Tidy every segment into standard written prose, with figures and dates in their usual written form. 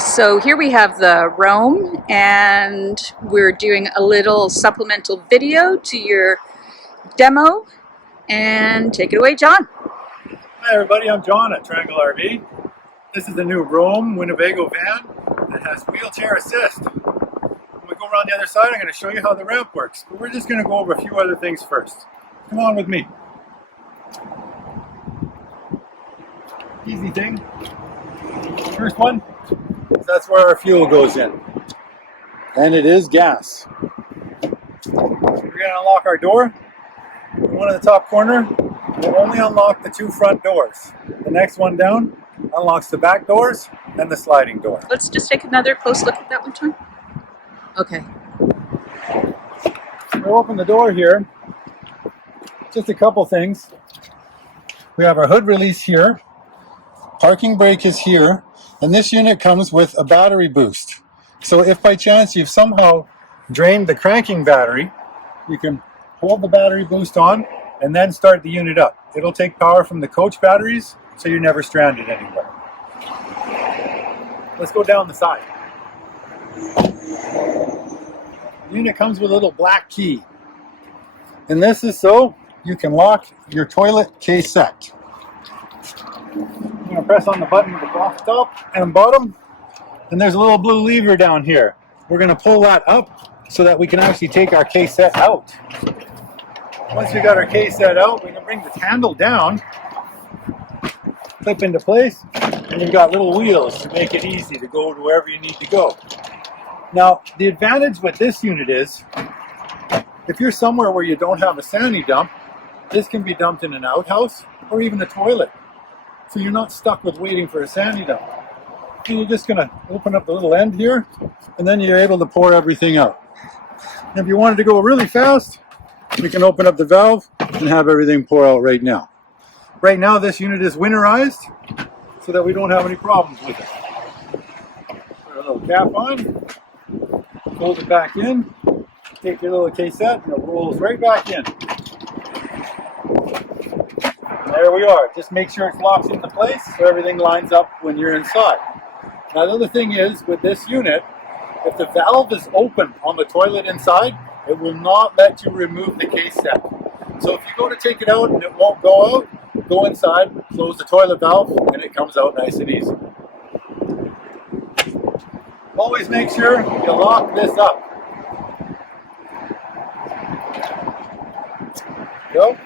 So here we have the Roam, and we're doing a little supplemental video to your demo. And take it away, John. Hi everybody, I'm John at Triangle RV. This is the new Roam Winnebago van that has wheelchair assist. When we go around the other side, I'm going to show you how the ramp works. But we're just going to go over a few other things first. Come on with me. Easy thing. First one, that's where our fuel goes in. And it is gas. We're going to unlock our door. The one in the top corner will only unlock the two front doors. The next one down unlocks the back doors and the sliding door. Let's just take another close look at that one, John. Okay. We'll open the door here. Just a couple things. We have our hood release here. Parking brake is here. And this unit comes with a battery boost. So if by chance you've somehow drained the cranking battery, you can hold the battery boost on and then start the unit up. It'll take power from the coach batteries, so you're never stranded anywhere. Let's go down the side. The unit comes with a little black key. And this is so you can lock your toilet cassette. I'm going to press on the button at the top and bottom, and there's a little blue lever down here. We're going to pull that up so that we can actually take our cassette out. Once we got our cassette out, we can bring the handle down, clip into place, and you've got little wheels to make it easy to go to wherever you need to go. Now, the advantage with this unit is, if you're somewhere where you don't have a sani dump, this can be dumped in an outhouse or even a toilet. So you're not stuck with waiting for a sani dump. And you're just going to open up the little end here, and then you're able to pour everything out. And if you wanted to go really fast, we can open up the valve and have everything pour out right now. Right now this unit is winterized so that we don't have any problems with it. Put a little cap on, fold it back in, take your little cassette and it rolls right back in. And there we are. Just make sure it's locked into place so everything lines up when you're inside. Now the other thing is, with this unit, if the valve is open on the toilet inside, it will not let you remove the cassette. So if you go to take it out and it won't go out, go inside, close the toilet valve, and it comes out nice and easy. Always make sure you lock this up. Go.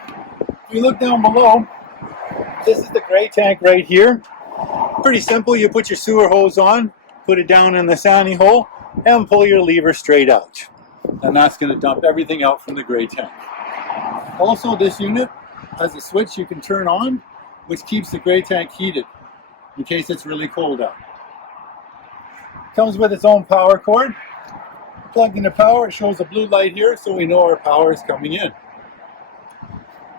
If you look down below, this is the gray tank right here. Pretty simple. You put your sewer hose on, put it down in the sani hole, and pull your lever straight out. And that's going to dump everything out from the gray tank. Also, this unit has a switch you can turn on, which keeps the gray tank heated in case it's really cold out. Comes with its own power cord. Plugged into power, it shows a blue light here, so we know our power is coming in.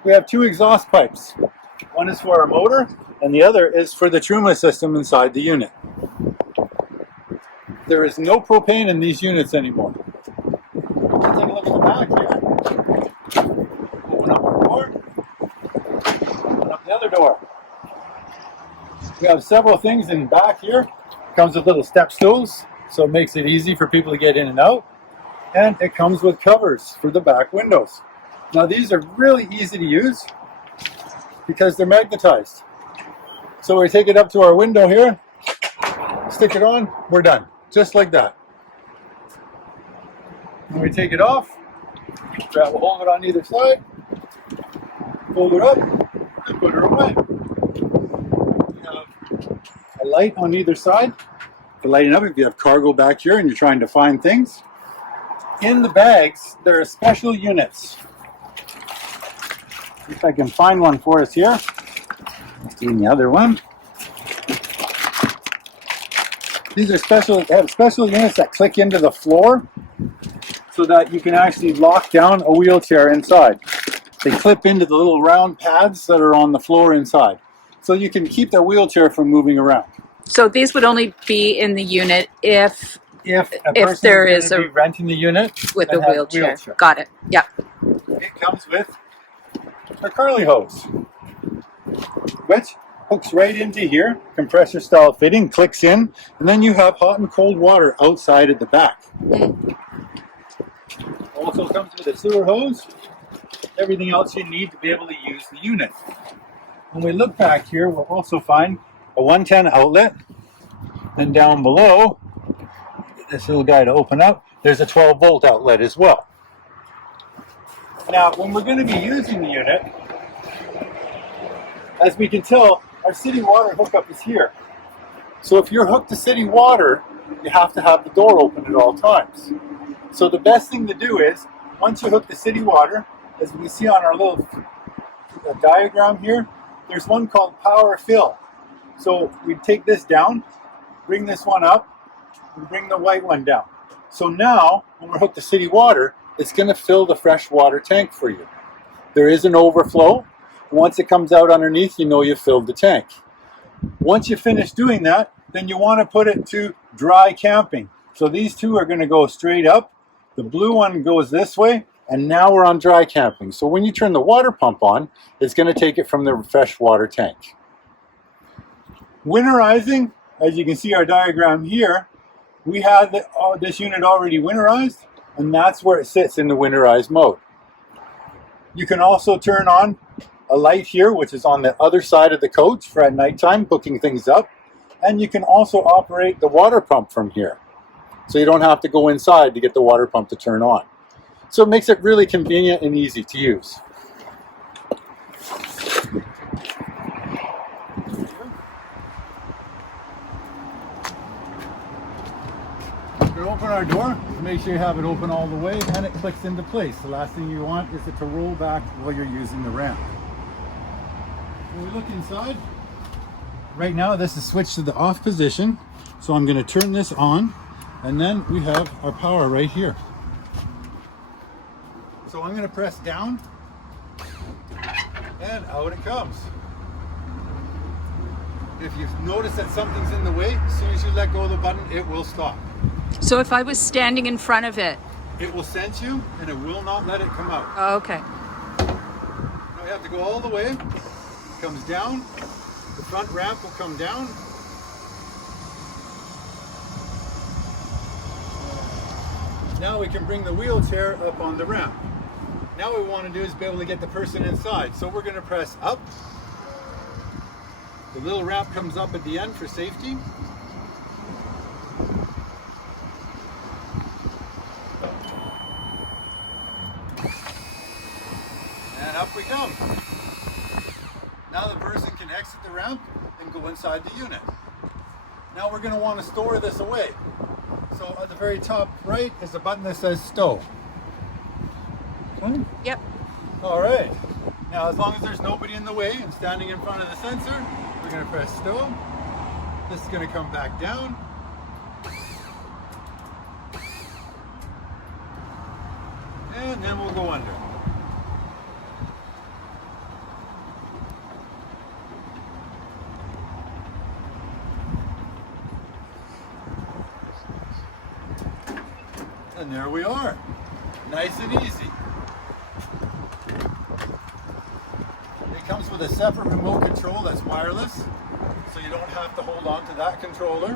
We have two exhaust pipes. One is for our motor, and the other is for the Truma system inside the unit. There is no propane in these units anymore. Let's take a look at the back here. Open up our door. Open up the other door. We have several things in back here. Comes with little step stools, so it makes it easy for people to get in and out. And it comes with covers for the back windows. Now these are really easy to use because they're magnetized. So we take it up to our window here, stick it on, we're done. Just like that. When we take it off, we'll hold it on either side, fold it up, and put her away. We have a light on either side for lighting up if you have cargo back here and you're trying to find things. In the bags, there are special units. If I can find one for us here. In the other one. These are they have special units that click into the floor so that you can actually lock down a wheelchair inside. They clip into the little round pads that are on the floor inside. So you can keep the wheelchair from moving around. So these would only be in the unit if there is a renting the unit with a wheelchair. Got it. Yeah. It comes with a curly hose, which hooks right into here, compressor style fitting, clicks in, and then you have hot and cold water outside at the back. Also comes with a sewer hose, everything else you need to be able to use the unit. When we look back here, we'll also find a 110 outlet, and down below, this little guy to open up, there's a 12 volt outlet as well. Now, when we're going to be using the unit, as we can tell, our city water hookup is here. So if you're hooked to city water, you have to have the door open at all times. So the best thing to do is, once you hook the city water, as we see on our little diagram here, there's one called power fill. So we take this down, bring this one up, and bring the white one down. So now, when we're hooked to city water, it's going to fill the fresh water tank for you. There is an overflow. Once it comes out underneath, you know you've filled the tank. Once you finish doing that, then you want to put it to dry camping. So these two are going to go straight up. The blue one goes this way, and now we're on dry camping. So when you turn the water pump on, it's going to take it from the fresh water tank. Winterizing, as you can see our diagram here, we have this unit already winterized, and that's where it sits in the winterized mode. You can also turn on a light here, which is on the other side of the coach for at nighttime, hooking things up. And you can also operate the water pump from here. So you don't have to go inside to get the water pump to turn on. So it makes it really convenient and easy to use. We're going to open our door. Make sure you have it open all the way and it clicks into place. The last thing you want is it to roll back while you're using the ramp. When we look inside, right now this is switched to the off position. So I'm going to turn this on, and then we have our power right here. So I'm going to press down, and out it comes. If you notice that something's in the way, as soon as you let go of the button, it will stop. So if I was standing in front of it? It will sense you, and it will not let it come out. Oh, okay. Now you have to go all the way. It comes down. The front ramp will come down. Now we can bring the wheelchair up on the ramp. Now what we want to do is be able to get the person inside. So we're going to press up. The little ramp comes up at the end for safety. And up we come. Now the person can exit the ramp and go inside the unit. Now we're going to want to store this away. So at the very top right is a button that says stow. Okay? Yep. All right. Now as long as there's nobody in the way and standing in front of the sensor, we're going to press stow. This is going to come back down. And then we'll go under. And there we are. Nice and easy. It comes with a separate remote control that's wireless, so you don't have to hold on to that controller.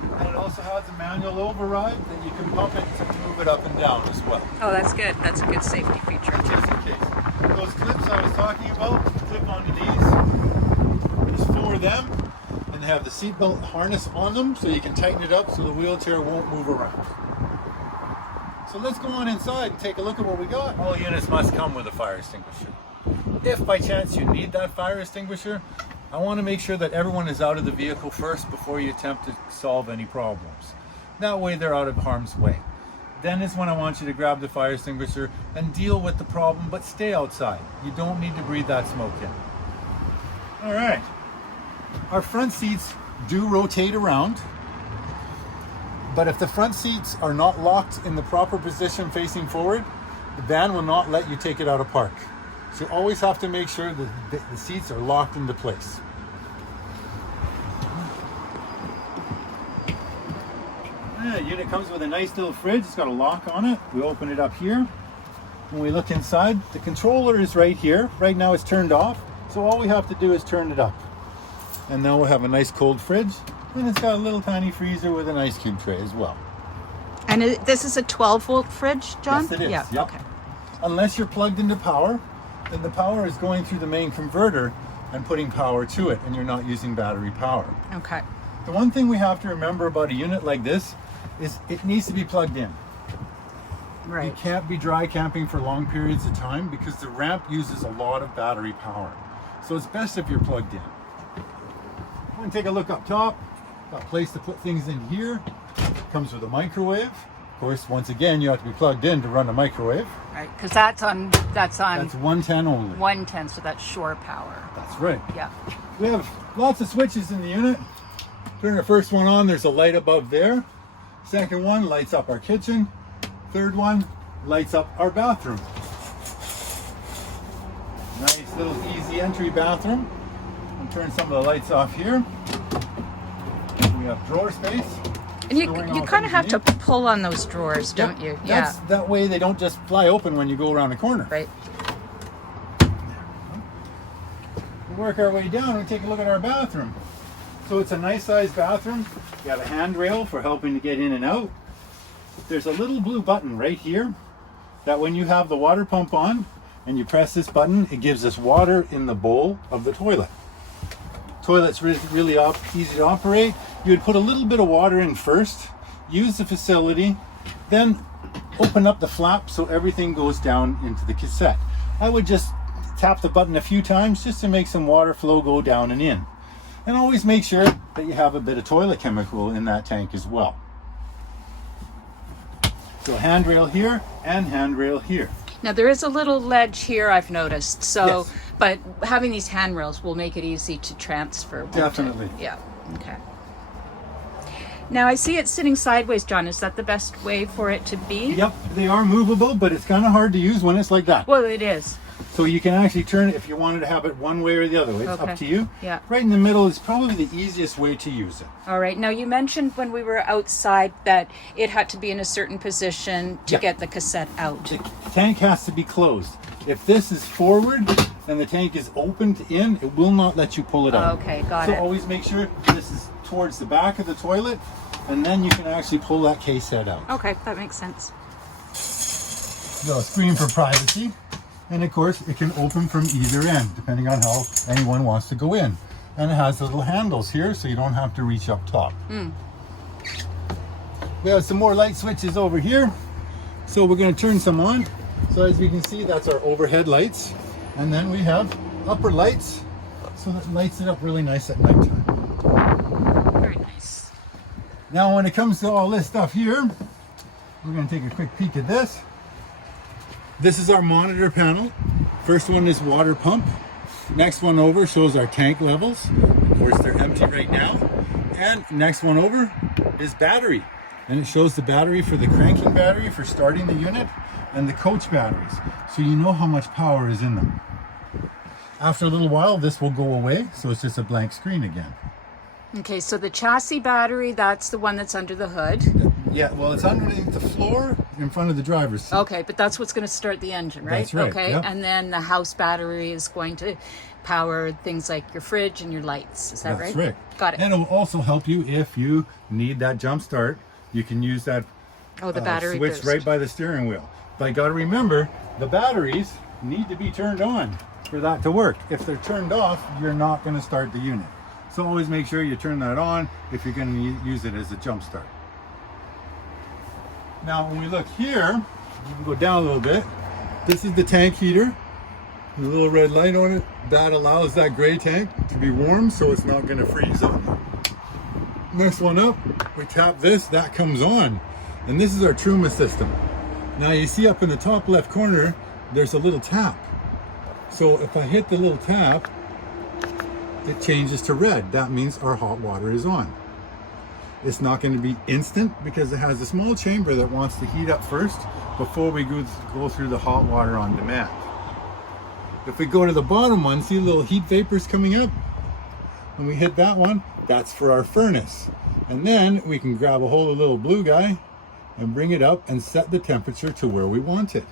And it also has a manual override that you can pump it to move it up and down as well. Oh, that's good. That's a good safety feature. Just in case. Those clips I was talking about, clip onto these. There's 4 of them, and they have the seatbelt harness on them, so you can tighten it up so the wheelchair won't move around. So let's go on inside and take a look at what we got. All units must come with a fire extinguisher. If by chance you need that fire extinguisher, I want to make sure that everyone is out of the vehicle first before you attempt to solve any problems. That way they're out of harm's way. Then is when I want you to grab the fire extinguisher and deal with the problem, but stay outside. You don't need to breathe that smoke in. All right. Our front seats do rotate around. But if the front seats are not locked in the proper position facing forward, the van will not let you take it out of park. So you always have to make sure that the seats are locked into place. The unit comes with a nice little fridge. It's got a lock on it. We open it up here. When we look inside, the controller is right here. Right now it's turned off. So all we have to do is turn it up. And now we'll have a nice cold fridge. And it's got a little tiny freezer with an ice cube tray as well. And this is a 12-volt fridge, John? Yes, it is. Yeah, Yep. okay. Unless you're plugged into power, then the power is going through the main converter and putting power to it, and you're not using battery power. Okay. The one thing we have to remember about a unit like this is it needs to be plugged in. You Right. can't be dry camping for long periods of time because the ramp uses a lot of battery power. So it's best if you're plugged in. I'm going to take a look up top. Got a place to put things in here. Comes with a microwave. Of course, once again, you have to be plugged in to run a microwave. Right, because that's on That's 110 only. 110, so that's shore power. That's right. Yeah. We have lots of switches in the unit. Turn the first one on, there's a light above there. Second one lights up our kitchen. Third one lights up our bathroom. Nice little easy entry bathroom. I'll turn some of the lights off here. We have drawer space. And you Storing all kind of things have you to need. pull on those drawers, don't you? Yeah. That way they don't just fly open when you go around the corner. Right. We work our way down and take a look at our bathroom. So it's a nice sized bathroom. You got a handrail for helping to get in and out. There's a little blue button right here that when you have the water pump on and you press this button, it gives us water in the bowl of the toilet. Toilet's really easy to operate. You would put a little bit of water in first, use the facility, then open up the flap so everything goes down into the cassette. I would just tap the button a few times just to make some water flow go down and in. And always make sure that you have a bit of toilet chemical in that tank as well. So handrail here and handrail here. Now there is a little ledge here I've noticed. So, Yes. but having these handrails will make it easy to transfer. won't it? Definitely. Yeah. Okay. Now I see it sitting sideways, John. Is that the best way for it to be? Yep, they are movable, but it's kind of hard to use when it's like that. Well, it is. So you can actually turn it if you wanted to have it one way or the other way. It's Okay. up to you. Yeah. Right in the middle is probably the easiest way to use it. All right. Now you mentioned when we were outside that it had to be in a certain position to Yeah. get the cassette out. The tank has to be closed. If this is forward and the tank is opened in, it will not let you pull it out. Okay, got So it. always make sure this is towards the back of the toilet, and then you can actually pull that case head out. Okay, that makes sense. Got a screen for privacy, and of course it can open from either end depending on how anyone wants to go in. And it has little handles here so you don't have to reach up top. We have some more light switches over here, so we're going to turn some on. So as we can see, that's our overhead lights, and then we have upper lights, so that lights it up really nice at nighttime. Very nice. Now when it comes to all this stuff here, we're going to take a quick peek at this. This is our monitor panel. First one is water pump. Next one over shows our tank levels. Of course, they're empty right now. And next one over is battery. And it shows the battery for the cranking battery for starting the unit and the coach batteries. So you know how much power is in them. After a little while, this will go away. So it's just a blank screen again. Okay, so the chassis battery, that's the one that's under the hood. Yeah, well, it's underneath the floor in front of the driver's seat. Okay, but that's what's going to start the engine, right? That's right, Okay, yep. and then the house battery is going to power things like your fridge and your lights. Is that That's right? right. Got it. And it will also help you if you need that jump start. You can use that Oh, the battery switch boost. right by the steering wheel. But you got to remember, the batteries need to be turned on for that to work. If they're turned off, you're not going to start the unit. So always make sure you turn that on if you're going to use it as a jump start. Now, when we look here, we can go down a little bit. This is the tank heater. The little red light on it, that allows that gray tank to be warm so it's not going to freeze on you. Next one up, we tap this, that comes on. And this is our Truma system. Now you see up in the top left corner, there's a little tap. So if I hit the little tap, it changes to red. That means our hot water is on. It's not going to be instant because it has a small chamber that wants to heat up first before we go through the hot water on demand. If we go to the bottom one, see little heat vapors coming up? When we hit that one, that's for our furnace. And then we can grab a hold of the little blue guy and bring it up and set the temperature to where we want it.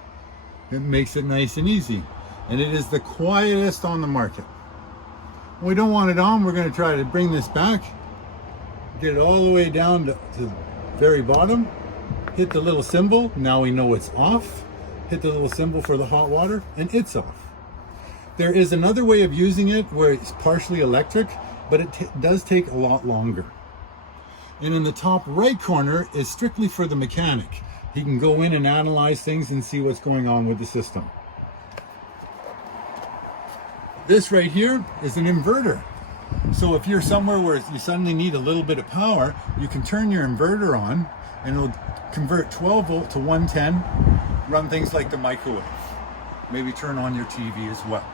It makes it nice and easy. And it is the quietest on the market. When we don't want it on, we're going to try to bring this back, get it all the way down to the very bottom, hit the little symbol. Now we know it's off. Hit the little symbol for the hot water, and it's off. There is another way of using it where it's partially electric, but it does take a lot longer. And in the top right corner is strictly for the mechanic. He can go in and analyze things and see what's going on with the system. This right here is an inverter. So if you're somewhere where you suddenly need a little bit of power, you can turn your inverter on and it'll convert 12 volt to 110, run things like the microwave. Maybe turn on your TV as well.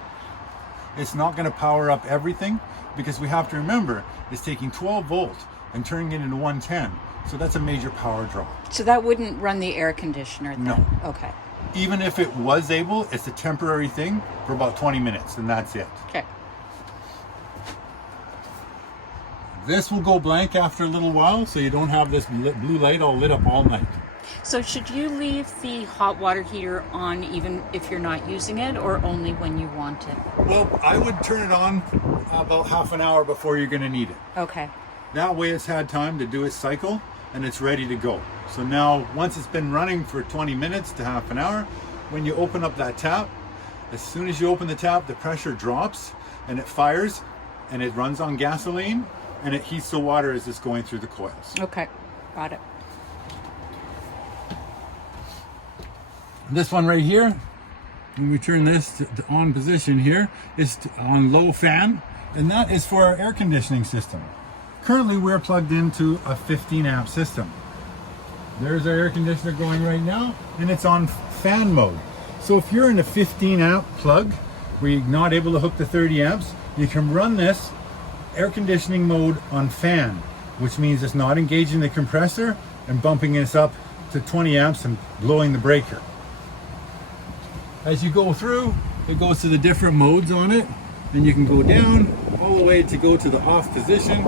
It's not going to power up everything because we have to remember it's taking 12 volts and turning it into 110. So that's a major power draw. So that wouldn't run the air conditioner then? No. Okay. Even if it was able, it's a temporary thing for about 20 minutes and that's it. Okay. This will go blank after a little while, so you don't have this blue light all lit up all night. So should you leave the hot water heater on even if you're not using it, or only when you want it? Well, I would turn it on about half an hour before you're going to need it. Okay. That way it's had time to do its cycle and it's ready to go. So now once it's been running for 20 minutes to half an hour, when you open up that tap, as soon as you open the tap, the pressure drops and it fires and it runs on gasoline and it heats the water as it's going through the coils. Okay. Got it. This one right here, when we turn this to on position here, is on low fan, and that is for our air conditioning system. Currently we're plugged into a 15 amp system. There's our air conditioner going right now, and it's on fan mode. So if you're in a 15 amp plug, where you're not able to hook the 30 amps, you can run this air conditioning mode on fan, which means it's not engaging the compressor and bumping us up to 20 amps and blowing the breaker. As you go through, it goes to the different modes on it, and you can go down all the way to go to the off position.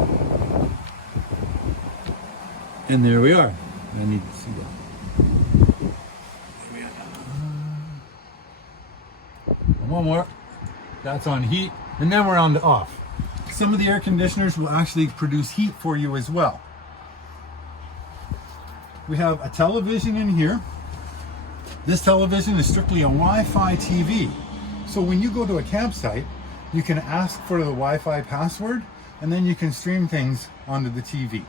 And there we are. I need to see that. There we are. One more. That's on heat, and then we're on to off. Some of the air conditioners will actually produce heat for you as well. We have a television in here. This television is strictly a Wi-Fi TV. So when you go to a campsite, you can ask for the Wi-Fi password, and then you can stream things onto the TV.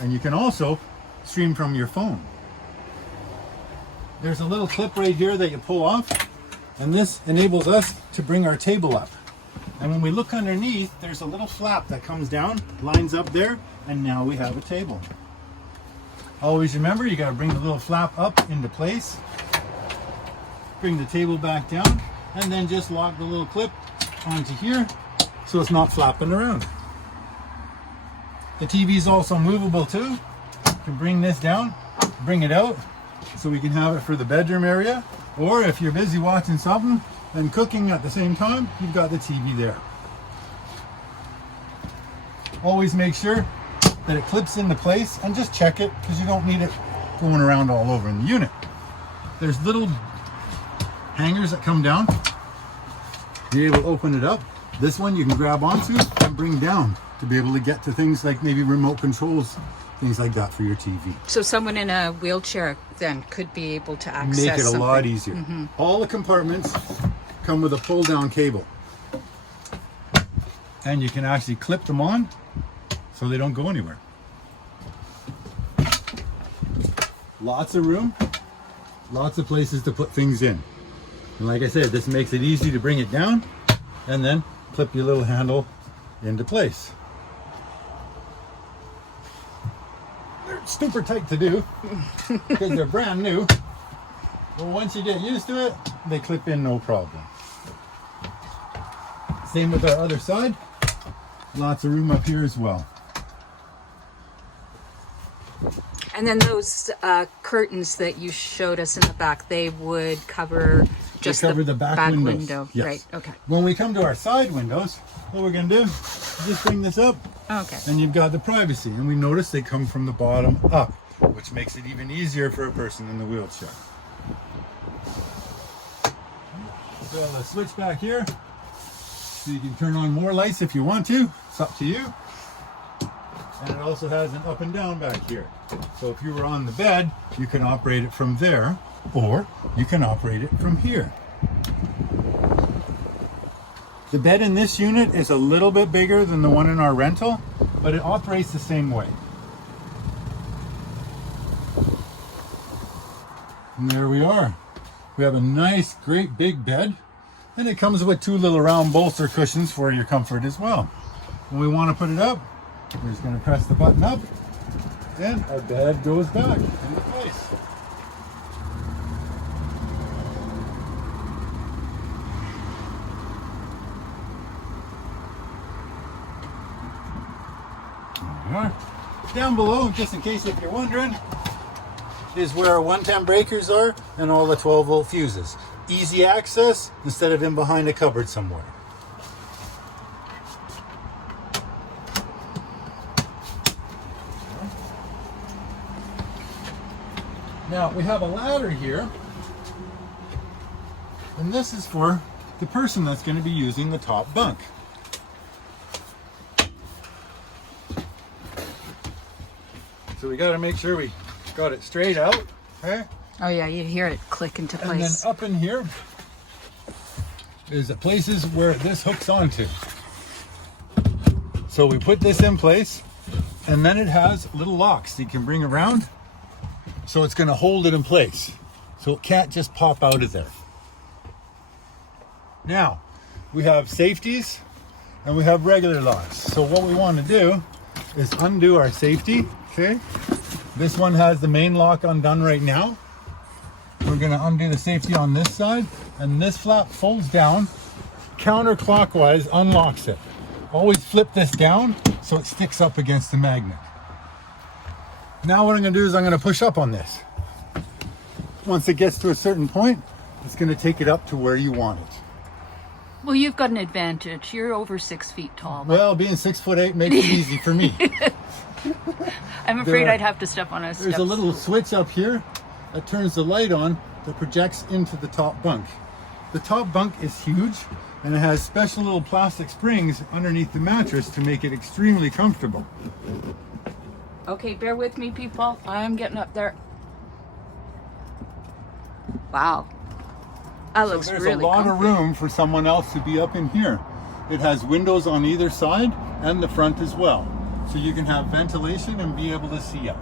And you can also stream from your phone. There's a little clip right here that you pull off, and this enables us to bring our table up. And when we look underneath, there's a little flap that comes down, lines up there, and now we have a table. Always remember, you got to bring the little flap up into place, bring the table back down, and then just lock the little clip onto here so it's not flapping around. The TV is also movable too. You can bring this down, bring it out, so we can have it for the bedroom area, or if you're busy watching something and cooking at the same time, you've got the TV there. Always make sure that it clips into place, and just check it because you don't need it going around all over in the unit. There's little hangers that come down. You're able to open it up. This one you can grab onto and bring down to be able to get to things like maybe remote controls, things like that for your TV. So someone in a wheelchair then could be able to access Make it a something. lot easier. Mm-hmm. All the compartments come with a pull down cable. And you can actually clip them on so they don't go anywhere. Lots of room, lots of places to put things in. And like I said, this makes it easy to bring it down and then clip your little handle into place. They're super tight to do because they're brand new. But once you get used to it, they clip in no problem. Same with our other side. Lots of room up here as well. And then those curtains that you showed us in the back, they would cover just cover the back windows. window. Yes. Right, okay. When we come to our side windows, what we're going to do is just bring this up, Okay. and you've got the privacy. And we notice they come from the bottom up, which makes it even easier for a person in the wheelchair. So let's switch back here. So you can turn on more lights if you want to. It's up to you. And it also has an up and down back here. So if you were on the bed, you can operate it from there, or you can operate it from here. The bed in this unit is a little bit bigger than the one in our rental, but it operates the same way. And there we are. We have a nice, great big bed, and it comes with 2 little round bolster cushions for your comfort as well. When we want to put it up, we're just going to press the button up, and our bed goes back into place. There we are. Down below, just in case if you're wondering, is where our 110 breakers are and all the 12-volt fuses. Easy access instead of in behind a cupboard somewhere. Now we have a ladder here, and this is for the person that's going to be using the top bunk. So we got to make sure we got it straight out, okay? Oh yeah, you hear it click into And then place. up in here is the places where this hooks onto. So we put this in place, and then it has little locks that you can bring around. So it's going to hold it in place. So it can't just pop out of there. Now, we have safeties and we have regular locks. So what we want to do is undo our safety, okay? This one has the main lock undone right now. We're going to undo the safety on this side, and this flap folds down, counterclockwise unlocks it. Always flip this down so it sticks up against the magnet. Now what I'm going to do is I'm going to push up on this. Once it gets to a certain point, it's going to take it up to where you want it. Well, you've got an advantage. You're over 6 feet tall. Well, being 6'8" makes it easy for me. I'm afraid there- I'd have to step on a step. There's a little switch up here that turns the light on that projects into the top bunk. The top bunk is huge, and it has special little plastic springs underneath the mattress to make it extremely comfortable. Okay, bear with me, people. I'm getting up there. Wow. That looks There's really a lot comfy. of room for someone else to be up in here. It has windows on either side and the front as well. So you can have ventilation and be able to see out.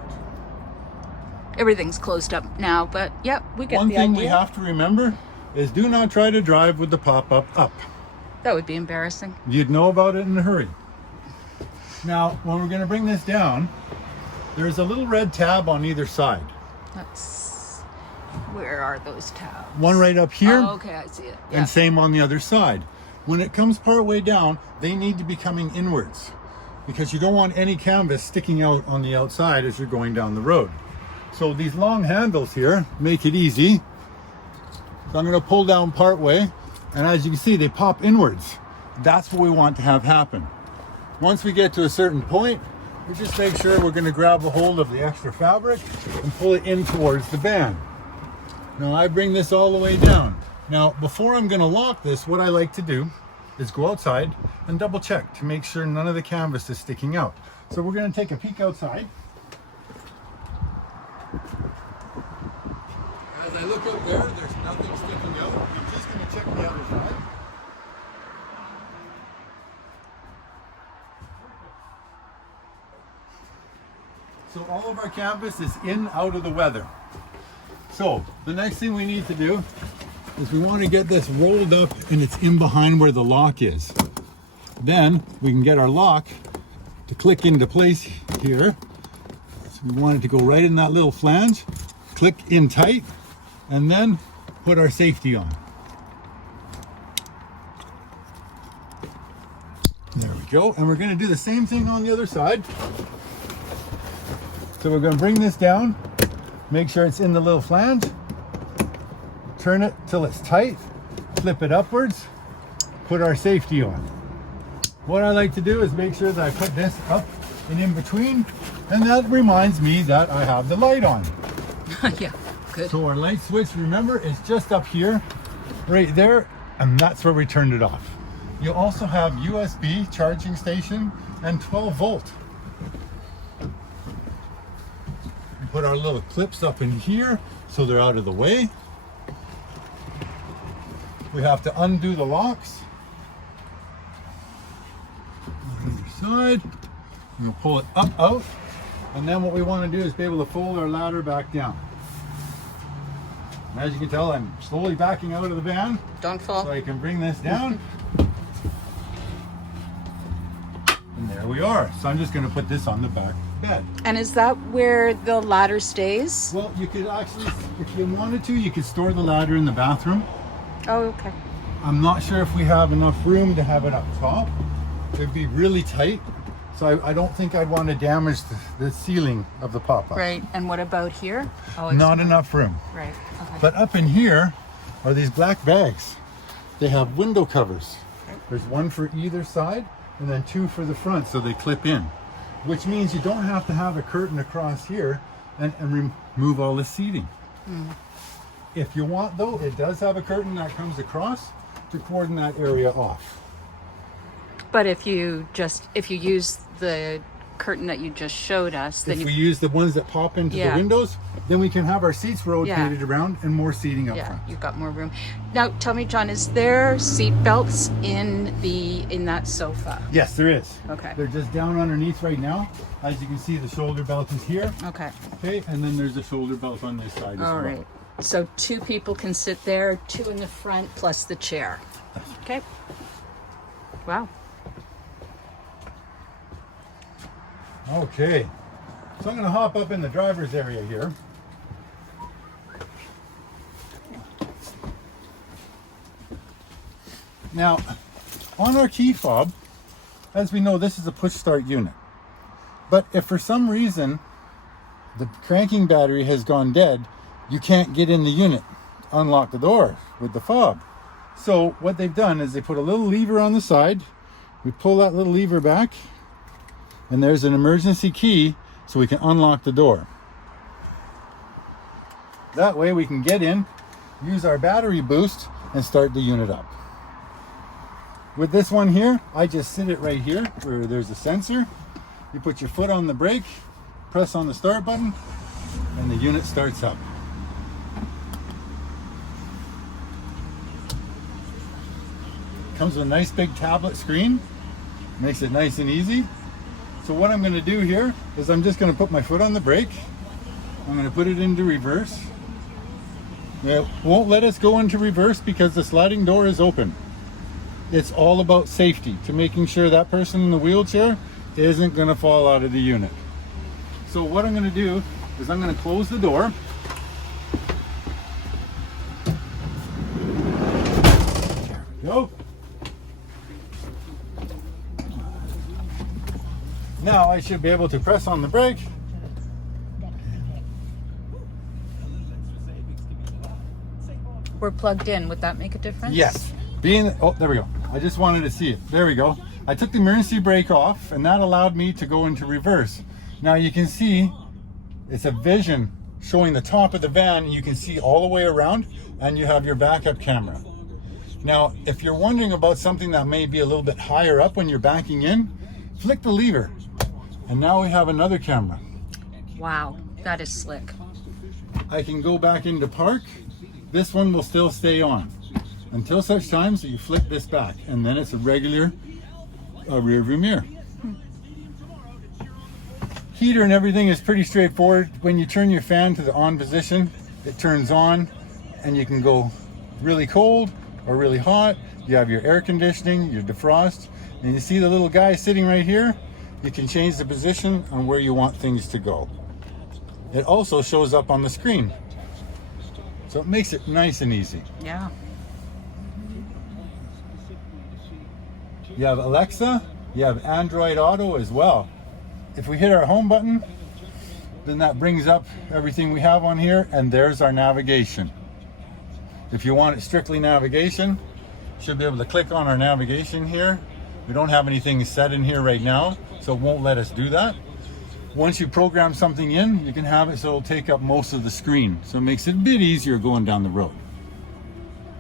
Everything's closed up now, but yep, we get One the thing idea. we have to remember is do not try to drive with the pop-up up. That would be embarrassing. You'd know about it in a hurry. Now, when we're going to bring this down, there's a little red tab on either side. Where are those tabs? One right up here, Oh, okay, I see it. Yeah. and same on the other side. When it comes part way down, they need to be coming inwards because you don't want any canvas sticking out on the outside as you're going down the road. So these long handles here make it easy. So I'm going to pull down part way, and as you can see, they pop inwards. That's what we want to have happen. Once we get to a certain point, we just make sure we're going to grab a hold of the extra fabric and pull it in towards the band. Now I bring this all the way down. Now before I'm going to lock this, what I like to do is go outside and double check to make sure none of the canvas is sticking out. So we're going to take a peek outside. As I look out there, there's nothing sticking out. I'm just going to check the other side. So all of our canvas is in out of the weather. So the next thing we need to do is we want to get this rolled up and it's in behind where the lock is. Then we can get our lock to click into place here. So we want it to go right in that little flange, click in tight, and then put our safety on. There we go. And we're going to do the same thing on the other side. So we're going to bring this down, make sure it's in the little flange, turn it till it's tight, flip it upwards, put our safety on. What I like to do is make sure that I put this up and in between, and that reminds me that I have the light on. Yeah, good. So our light switch, remember, is just up here, right there, and that's where we turned it off. You also have USB charging station and 12 volt. We put our little clips up in here so they're out of the way. We have to undo the locks on either side. We'll pull it up out, and then what we want to do is be able to fold our ladder back down. And as you can tell, I'm slowly backing out of the van Don't fall. so I can bring this down. And there we are. So I'm just going to put this on the back bed. And is that where the ladder stays? Well, you could actually, if you wanted to, you could store the ladder in the bathroom. Oh, okay. I'm not sure if we have enough room to have it up top. It'd be really tight. So I don't think I'd want to damage the ceiling of the pop-up. Right. And what about here? Oh, Not enough room. Right. Okay. But up in here are these black bags. They have window covers. There's one for either side and then two for the front, so they clip in. Which means you don't have to have a curtain across here and remove all the seating. If you want though, it does have a curtain that comes across to cordon that area off. But if you use the curtain that you just showed us, then If we use the ones that pop into the Yeah. windows, then we can have our seats rotated around and more seating up yeah, front. you've got more room. Now, tell me, John, is there seat belts in that sofa? Yes, there is. Okay. They're just down underneath right now. As you can see, the shoulder belt is here. Okay. Okay, and then there's a shoulder belt on this side as All well. right. So 2 people can sit there, 2 in the front plus the chair. Okay. Wow. Okay, so I'm going to hop up in the driver's area here. Now, on our key fob, as we know, this is a push start unit. But if for some reason the cranking battery has gone dead, you can't get in the unit, unlock the door with the fob. So what they've done is they put a little lever on the side. We pull that little lever back, and there's an emergency key so we can unlock the door. That way we can get in, use our battery boost, and start the unit up. With this one here, I just sit it right here where there's a sensor. You put your foot on the brake, press on the start button, and the unit starts up. Comes with a nice big tablet screen, makes it nice and easy. So what I'm going to do here is I'm just going to put my foot on the brake. I'm going to put it into reverse. It won't let us go into reverse because the sliding door is open. It's all about safety, to making sure that person in the wheelchair isn't going to fall out of the unit. So what I'm going to do is I'm going to close the door. There we go. Now I should be able to press on the brake. We're plugged in. Would that make a difference? Yes. Oh, there we go. I just wanted to see it. There we go. I took the emergency brake off, and that allowed me to go into reverse. Now you can see it's a vision showing the top of the van. You can see all the way around, and you have your backup camera. Now, if you're wondering about something that may be a little bit higher up when you're backing in, flick the lever. And now we have another camera. Wow, that is slick. I can go back into park. This one will still stay on until such times that you flick this back, and then it's a regular rear view mirror. Heater and everything is pretty straightforward. When you turn your fan to the on position, it turns on, and you can go really cold or really hot. You have your air conditioning, your defrost, and you see the little guy sitting right here. You can change the position on where you want things to go. It also shows up on the screen, so it makes it nice and easy. Yeah. You have Alexa, you have Android Auto as well. If we hit our home button, then that brings up everything we have on here, and there's our navigation. If you want it strictly navigation, you should be able to click on our navigation here. We don't have anything set in here right now, so it won't let us do that. Once you program something in, you can have it so it'll take up most of the screen. So it makes it a bit easier going down the road.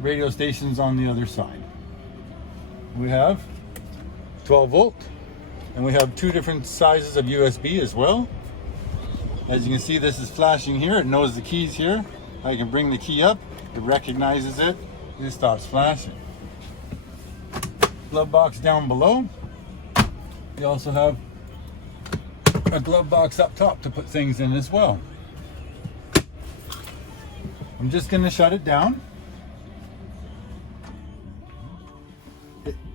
Radio station's on the other side. we have 12 volt, and we have 2 different sizes of USB as well. As you can see, this is flashing here. It knows the key's here. I can bring the key up, it recognizes it, and it stops flashing. Glove box down below. You also have a glove box up top to put things in as well. I'm just going to shut it down.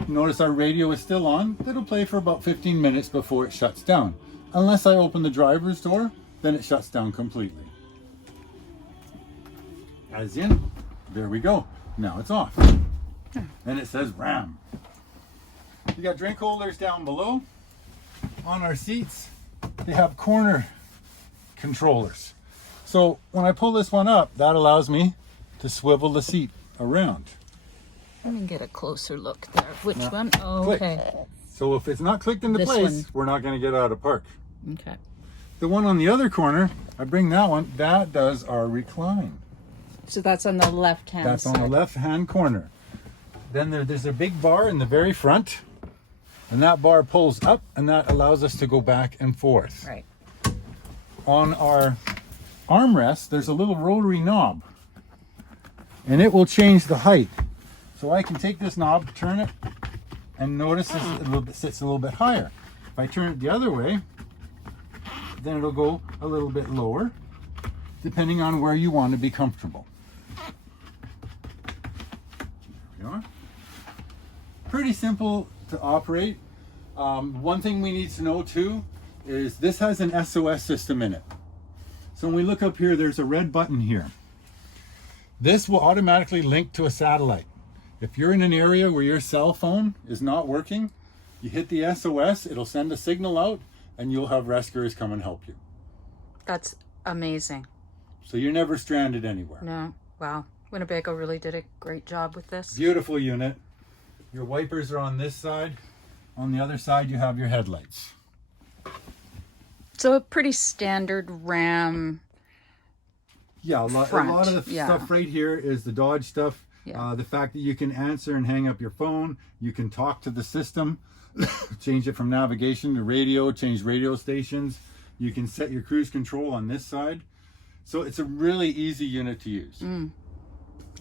Notice our radio is still on. It'll play for about 15 minutes before it shuts down. Unless I open the driver's door, then it shuts down completely. As in, there we go. Now it's off. And it says RAM. You got drink holders down below. On our seats, they have corner controllers. So when I pull this one up, that allows me to swivel the seat around. Let me get a closer look there. Which one? Oh, Click. okay. So if it's not clicked into This place, one. we're not going to get out of park. Okay. The one on the other corner, I bring that one, that does our recline. So that's on the left-hand That's side. on the left-hand corner. Then there's a big bar in the very front, and that bar pulls up, and that allows us to go back and forth. Right. On our armrest, there's a little rotary knob, and it will change the height. So I can take this knob, turn it, and notice it sits a little bit higher. If I turn it the other way, then it'll go a little bit lower, depending on where you want to be comfortable. There we are. Pretty simple to operate. One thing we need to know too is this has an SOS system in it. So when we look up here, there's a red button here. This will automatically link to a satellite. If you're in an area where your cell phone is not working, you hit the SOS, it'll send a signal out, and you'll have rescuers come and help you. That's amazing. So you're never stranded anywhere. No. Wow. Winnebago really did a great job with this. Beautiful unit. Your wipers are on this side. On the other side, you have your headlights. So a pretty standard RAM. Yeah, a lot of the stuff right here is the Dodge stuff. Yeah. The fact that you can answer and hang up your phone, you can talk to the system, change it from navigation to radio, change radio stations. You can set your cruise control on this side. So it's a really easy unit to use.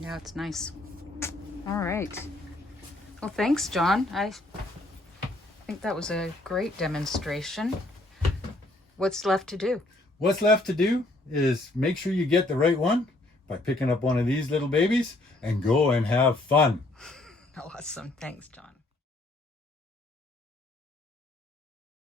Yeah, it's nice. All right. Well, thanks, John. I think that was a great demonstration. What's left to do? What's left to do is make sure you get the right one by picking up one of these little babies and go and have fun. Awesome. Thanks, John.